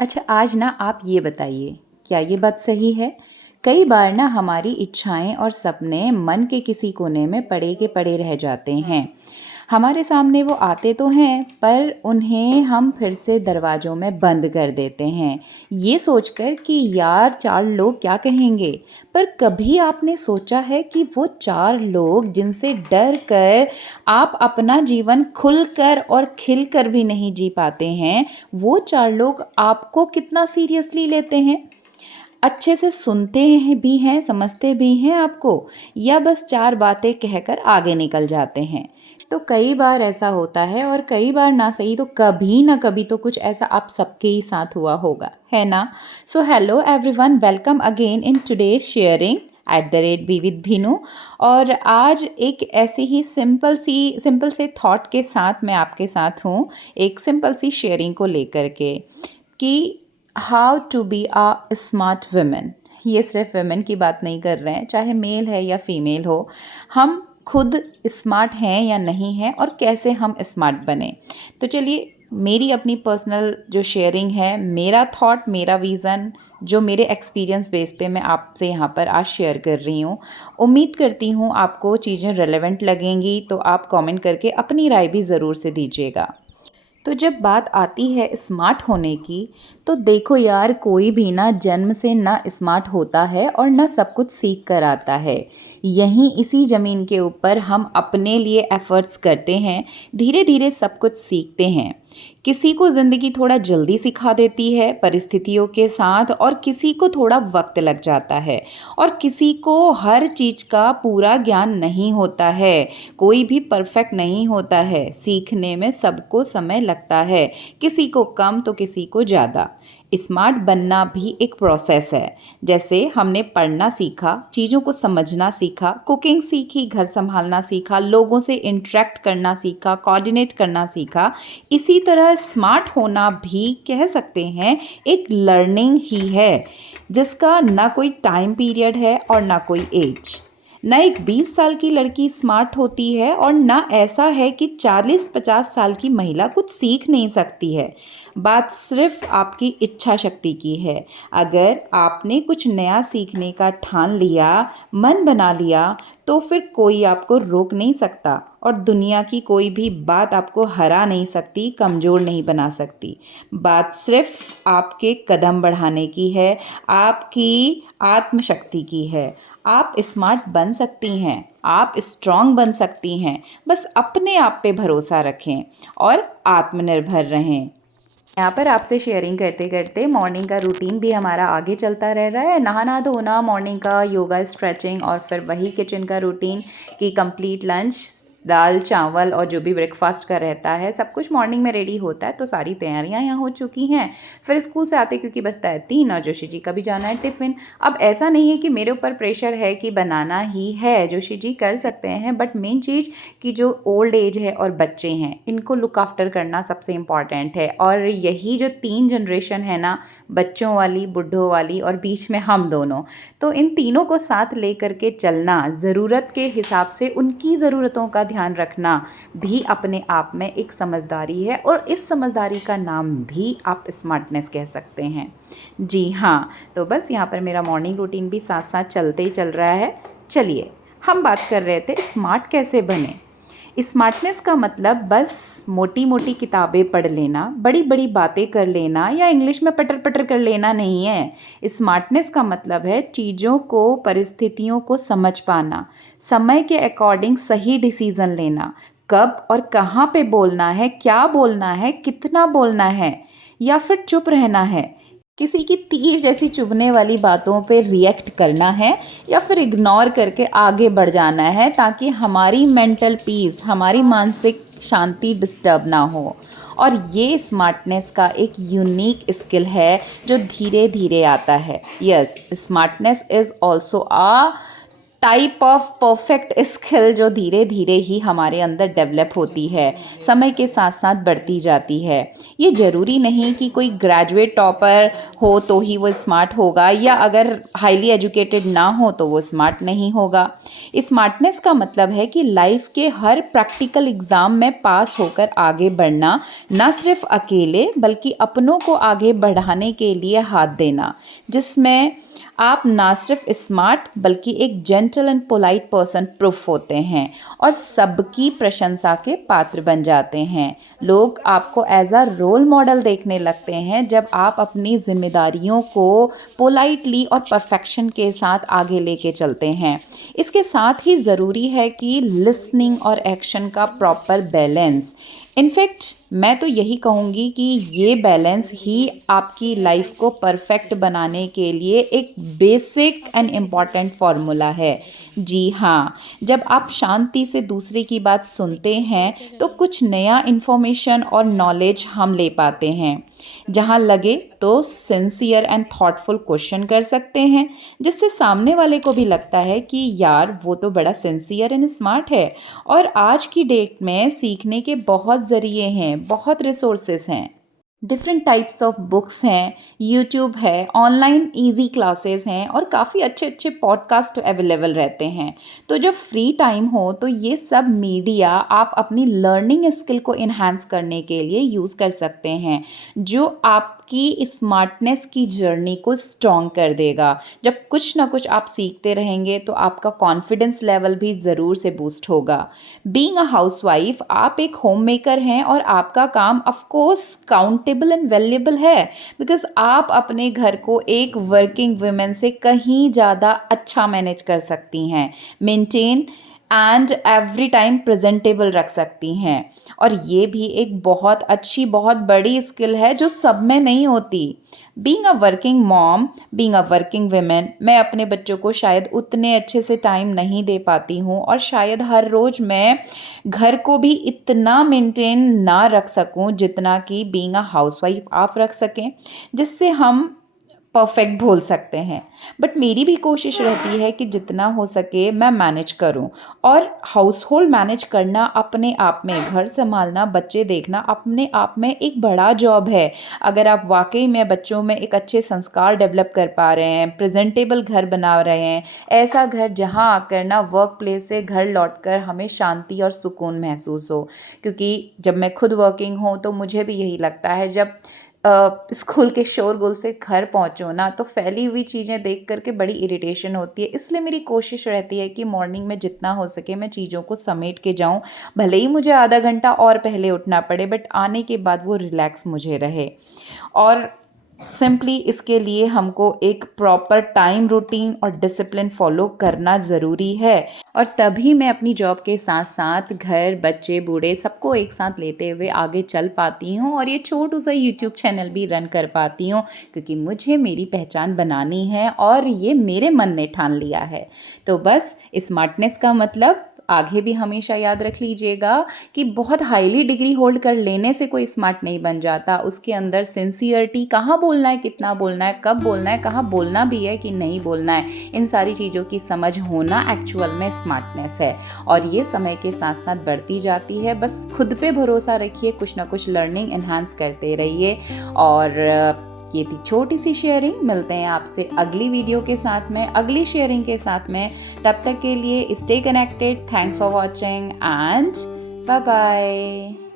अच्छा, आज ना आप ये बताइए, क्या ये बात सही है? कई बार ना हमारी इच्छाएं और सपने मन के किसी कोने में पड़े के पड़े रह जाते हैं। हमारे सामने वो आते तो हैं, पर उन्हें हम फिर से दरवाज़ों में बंद कर देते हैं, ये सोचकर कि यार 4 लोग क्या कहेंगे? पर कभी आपने सोचा है कि वो 4 लोग जिनसे डर कर आप अपना जीवन खुलकर और खिलकर भी नहीं जी पाते हैं, वो 4 लोग आपको कितना सीरियसली लेते हैं? अच्छे से सुनते हैं भी हैं, समझते भी हैं आपको, या बस 4 बातें कहकर आगे निकल जाते हैं? तो कई बार ऐसा होता है, और कई बार ना सही तो कभी ना कभी तो कुछ ऐसा आप सबके ही साथ हुआ होगा, है ना? So hello everyone, welcome again in today's sharing @बी विद भीनू। और आज एक ऐसी ही सिंपल से थॉट के साथ मैं आपके साथ हूँ, एक सिंपल सी शेयरिंग को लेकर के, कि how to be a smart women. ये सिर्फ वुमेन की बात नहीं कर रहे हैं, चाहे मेल है या फीमेल हो, हम खुद स्मार्ट हैं या नहीं हैं, और कैसे हम स्मार्ट बने। तो चलिए, मेरी अपनी पर्सनल जो शेयरिंग है, मेरा थॉट, मेरा विज़न, जो मेरे एक्सपीरियंस बेस पे मैं आपसे यहाँ पर आज शेयर कर रही हूँ। उम्मीद करती हूँ आपको चीज़ें रेलेवेंट लगेंगी, तो आप कमेंट करके अपनी राय भी ज़रूर से दीजिएगा। तो जब बात आती है स्मार्ट होने की, तो देखो यार, कोई भी ना जन्म से ना स्मार्ट होता है और ना सब कुछ सीख कर आता है। यहीं इसी ज़मीन के ऊपर हम अपने लिए एफ़र्ट्स करते हैं, धीरे धीरे सब कुछ सीखते हैं। किसी को ज़िंदगी थोड़ा जल्दी सिखा देती है परिस्थितियों के साथ, और किसी को थोड़ा वक्त लग जाता है, और किसी को हर चीज़ का पूरा ज्ञान नहीं होता है। कोई भी परफेक्ट नहीं होता है, सीखने में सबको समय लगता है, किसी को कम तो किसी को ज़्यादा। स्मार्ट बनना भी एक प्रोसेस है। जैसे हमने पढ़ना सीखा, चीज़ों को समझना सीखा, कुकिंग सीखी, घर संभालना सीखा, लोगों से इंटरेक्ट करना सीखा, कोऑर्डिनेट करना सीखा, इसी तरह स्मार्ट होना भी कह सकते हैं एक लर्निंग ही है, जिसका ना कोई टाइम पीरियड है और ना कोई एज। ना एक 20 साल की लड़की स्मार्ट होती है, और ना ऐसा है कि 40-50 साल की महिला कुछ सीख नहीं सकती है। बात सिर्फ आपकी इच्छा शक्ति की है। अगर आपने कुछ नया सीखने का ठान लिया, मन बना लिया, तो फिर कोई आपको रोक नहीं सकता, और दुनिया की कोई भी बात आपको हरा नहीं सकती, कमज़ोर नहीं बना सकती। बात सिर्फ आपके कदम बढ़ाने की है, आपकी आत्मशक्ति की है। आप स्मार्ट बन सकती हैं, आप स्ट्रांग बन सकती हैं, बस अपने आप पे भरोसा रखें और आत्मनिर्भर रहें। यहाँ पर आपसे शेयरिंग करते करते मॉर्निंग का रूटीन भी हमारा आगे चलता रह रहा है। नहाना धोना, मॉर्निंग का योगा, स्ट्रेचिंग, और फिर वही किचन का रूटीन कि कंप्लीट लंच, दाल चावल और जो भी ब्रेकफास्ट का रहता है, सब कुछ मॉर्निंग में रेडी होता है। तो सारी तैयारियां यहाँ हो चुकी हैं। फिर स्कूल से आते क्योंकि बसता है 3, और जोशी जी का भी जाना है टिफ़िन। अब ऐसा नहीं है कि मेरे ऊपर प्रेशर है कि बनाना ही है, जोशी जी कर सकते हैं, बट मेन चीज़ कि जो ओल्ड एज है और बच्चे हैं, इनको लुक आफ्टर करना सबसे इम्पॉर्टेंट है। और यही जो 3 जनरेशन है ना, बच्चों वाली, बुढ़ों वाली और बीच में हम दोनों, तो इन तीनों को साथ लेकर के चलना, ज़रूरत के हिसाब से उनकी ज़रूरतों का ध्यान रखना भी अपने आप में एक समझदारी है, और इस समझदारी का नाम भी आप स्मार्टनेस कह सकते हैं। जी हाँ, तो बस यहाँ पर मेरा मॉर्निंग रूटीन भी साथ साथ चलते ही चल रहा है। चलिए, हम बात कर रहे थे स्मार्ट कैसे बने। स्मार्टनेस का मतलब बस मोटी मोटी किताबें पढ़ लेना, बड़ी बड़ी बातें कर लेना, या इंग्लिश में पटर पटर कर लेना नहीं है। स्मार्टनेस का मतलब है चीज़ों को, परिस्थितियों को समझ पाना, समय के अकॉर्डिंग सही डिसीज़न लेना, कब और कहाँ पे बोलना है, क्या बोलना है, कितना बोलना है, या फिर चुप रहना है। किसी की तीर जैसी चुभने वाली बातों पे रिएक्ट करना है, या फिर इग्नोर करके आगे बढ़ जाना है, ताकि हमारी मेंटल पीस, हमारी मानसिक शांति डिस्टर्ब ना हो। और ये स्मार्टनेस का एक यूनिक स्किल है जो धीरे धीरे आता है। Yes, smartness is also a type of perfect skill जो धीरे धीरे ही हमारे अंदर डेवलप होती है, समय के साथ साथ बढ़ती जाती है। ये ज़रूरी नहीं कि कोई ग्रेजुएट टॉपर हो तो ही वो स्मार्ट होगा, या अगर हाईली एजुकेटेड ना हो तो वो स्मार्ट नहीं होगा। स्मार्टनेस का मतलब है कि लाइफ के हर प्रैक्टिकल एग्ज़ाम में पास होकर आगे बढ़ना, ना सिर्फ अकेले बल्कि अपनों को आगे बढ़ाने के लिए हाथ देना, जिसमें आप ना सिर्फ स्मार्ट बल्कि एक gentle and polite person proof होते हैं और सबकी प्रशंसा के पात्र बन जाते हैं। लोग आपको एज अ रोल मॉडल देखने लगते हैं जब आप अपनी जिम्मेदारियों को पोलाइटली और परफेक्शन के साथ आगे लेके चलते हैं। इसके साथ ही ज़रूरी है कि लिसनिंग और एक्शन का प्रॉपर बैलेंस। इनफैक्ट मैं तो यही कहूँगी कि ये बैलेंस ही आपकी लाइफ को परफेक्ट बनाने के लिए एक बेसिक एंड इम्पॉर्टेंट फार्मूला है। जी हाँ, जब आप शांति से दूसरे की बात सुनते हैं तो कुछ नया इन्फॉर्मेशन और नॉलेज हम ले पाते हैं। जहाँ लगे तो सिंसियर एंड थॉटफुल क्वेश्चन कर सकते हैं, जिससे सामने वाले को भी लगता है कि यार वो तो बड़ा सिंसियर एंड स्मार्ट है। और आज की डेट में सीखने के बहुत ज़रिए हैं, बहुत रिसोर्सेस हैं, डिफरेंट टाइप्स ऑफ बुक्स हैं, यूट्यूब है, ऑनलाइन इजी क्लासेस हैं और काफ़ी अच्छे अच्छे पॉडकास्ट अवेलेबल रहते हैं। तो जब फ्री टाइम हो तो ये सब मीडिया आप अपनी लर्निंग स्किल को इन्हांस करने के लिए यूज़ कर सकते हैं, जो आपकी स्मार्टनेस की जर्नी को स्ट्रॉन्ग कर देगा। जब कुछ ना कुछ आप सीखते रहेंगे तो आपका कॉन्फिडेंस लेवल भी ज़रूर से बूस्ट होगा। बीइंग अ हाउसवाइफ, आप एक होम मेकर हैं और आपका काम of course countable and valuable है, बिकॉज आप अपने घर को एक वर्किंग वुमेन से कहीं ज़्यादा अच्छा मैनेज कर सकती हैं, maintain and every time presentable रख सकती हैं। और ये भी एक बहुत अच्छी, बहुत बड़ी स्किल है जो सब में नहीं होती। Being a working mom, being a working women, मैं अपने बच्चों को शायद उतने अच्छे से टाइम नहीं दे पाती हूँ और शायद हर रोज़ मैं घर को भी इतना मेंटेन ना रख सकूँ जितना कि बीइंग अ हाउसवाइफ आप रख सकें, जिससे हम परफेक्ट बोल सकते हैं। बट मेरी भी कोशिश रहती है कि जितना हो सके मैं मैनेज करूं। और हाउस होल्ड मैनेज करना अपने आप में, घर संभालना, बच्चे देखना अपने आप में एक बड़ा जॉब है। अगर आप वाकई में बच्चों में एक अच्छे संस्कार डेवलप कर पा रहे हैं, प्रेजेंटेबल घर बना रहे हैं, ऐसा घर जहां आकर ना वर्क प्लेस से घर लौटकर हमें शांति और सुकून महसूस हो। क्योंकि जब मैं खुद वर्किंग हूँ तो मुझे भी यही लगता है, जब स्कूल के शोरगुल से घर पहुँचो ना तो फैली हुई चीज़ें देख करके बड़ी इरिटेशन होती है। इसलिए मेरी कोशिश रहती है कि मॉर्निंग में जितना हो सके मैं चीज़ों को समेट के जाऊँ, भले ही मुझे आधा घंटा और पहले उठना पड़े, बट आने के बाद वो रिलैक्स मुझे रहे। और सिंपली इसके लिए हमको एक प्रॉपर टाइम रूटीन और डिसिप्लिन फॉलो करना ज़रूरी है, और तभी मैं अपनी जॉब के साथ साथ घर, बच्चे, बूढ़े सबको एक साथ लेते हुए आगे चल पाती हूँ और ये छोटू सा यूट्यूब चैनल भी रन कर पाती हूँ, क्योंकि मुझे मेरी पहचान बनानी है और ये मेरे मन ने ठान लिया है। तो बस स्मार्टनेस का मतलब आगे भी हमेशा याद रख लीजिएगा कि बहुत हाईली डिग्री होल्ड कर लेने से कोई स्मार्ट नहीं बन जाता। उसके अंदर सिंसियरिटी, कहाँ बोलना है, कितना बोलना है, कब बोलना है, कहाँ बोलना भी है कि नहीं बोलना है, इन सारी चीज़ों की समझ होना एक्चुअल में स्मार्टनेस है। और ये समय के साथ साथ बढ़ती जाती है। बस खुद पे भरोसा रखिए, कुछ ना कुछ लर्निंग एनहांस करते रहिए। और ये थी छोटी सी शेयरिंग। मिलते हैं आपसे अगली वीडियो के साथ में, अगली शेयरिंग के साथ में। तब तक के लिए stay connected. Thanks for watching and bye bye.